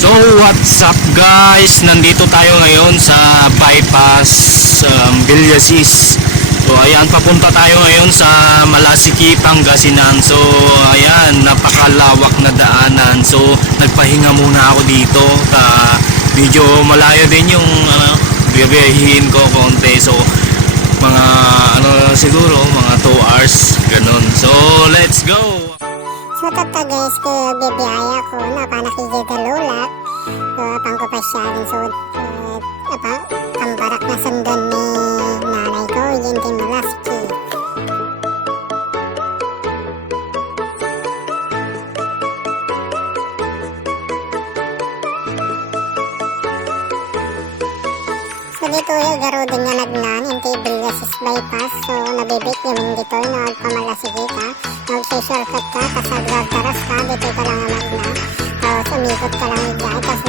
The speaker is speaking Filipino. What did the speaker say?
So what's up guys, nandito tayo ngayon sa bypass Villasis. So ayan, papunta tayo ngayon sa Malasiki, Pangasinan. So ayan, napakalawak na daanan. So nagpahinga muna ako dito. Medyo malayo din yung biyahihin ko konti. So mga siguro mga 2 hours ganun. So let's go. So tata guys, kaya bibiyaya ko na pa nakikidalulak. So apang ko pa siya rin. So kambarak na sundan ni nanay ko, yun din Malasiki. So dito yung garo din nga nagnan, hindi Villasis bypass. So nabibit yung dito, nagpamalasigi ka. Mag-shortcut ka, kasaglag taras ka, dito ka lang magna. Tapos umikot ka lang igay, tapos